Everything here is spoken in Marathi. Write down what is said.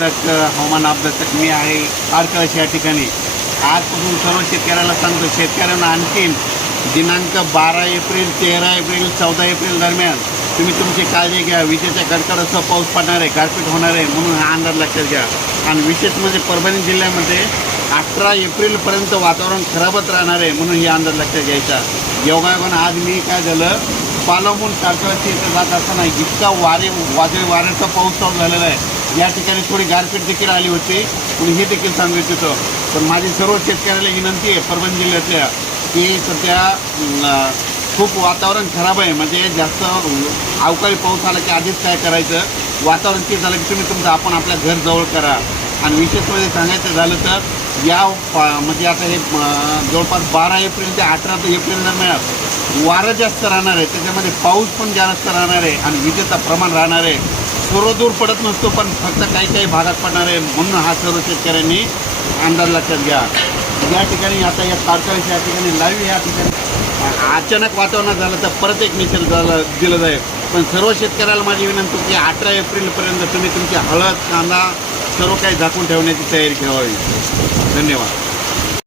अभ्यासक हवामान अभ्यासक मी आहे आडकळश या ठिकाणी. आजपासून सर्व शेतकऱ्याला सांगतो शेतकऱ्यांना आणखीन दिनांक बारा एप्रिल तेरा एप्रिल चौदा एप्रिल दरम्यान तुम्ही तुमची काळजी घ्या. विजेच्या कडकडासह पाऊस पडणार आहे गारपीट होणार आहे म्हणून हा अंदाज लक्षात घ्या. आणि विशेष म्हणजे परभणी जिल्ह्यामध्ये अठरा एप्रिलपर्यंत वातावरण खराबच राहणार आहे म्हणून हे अंदाज लक्षात घ्यायचा. योगायोगानं आज मी काय झालं पालवून कारकळाची इथं जात असताना इतका वारे वादळी वाऱ्याचा पाऊस चालू झालेला आहे. या ठिकाणी थोडी गारपीट देखील आली होती. आणि हे देखील सांगू इच्छितो. पण माझी सर्व शेतकऱ्याला विनंती आहे परभणी जिल्ह्यातल्या की सध्या खूप वातावरण खराब आहे. म्हणजे जास्त अवकाळी पाऊस आला की आधीच काय करायचं? वातावरण ते झालं की तुम्ही तुमचं आपण आपल्या घर जवळ करा. आणि विशेष म्हणजे सांगायचं झालं तर या पा- म्हणजे आता हे जवळपास बारा एप्रिल ते अठरा ते एप्रिल दरम्यान वारं जास्त राहणार आहे. त्याच्यामध्ये पाऊस पण जास्त राहणार आहे आणि विजेचं प्रमाण राहणार आहे. सर्व दूर पडत नसतो पण फक्त काही काही भागात पडणार आहे म्हणून हा सर्व शेतकऱ्यांनी अंदाज लक्षात घ्या. या ठिकाणी आता या तारकाळीच्या या ठिकाणी लाईव्ह या ठिकाणी अचानक वातावरणात झालं तर परत एक निषेध झालं दिलं जाईल. पण सर्व शेतकऱ्याला माझी विनंती की अठरा एप्रिलपर्यंत तुम्ही तुमची हळद कांदा सर्व काही झाकून ठेवण्याची तयारी ठेवावी. धन्यवाद.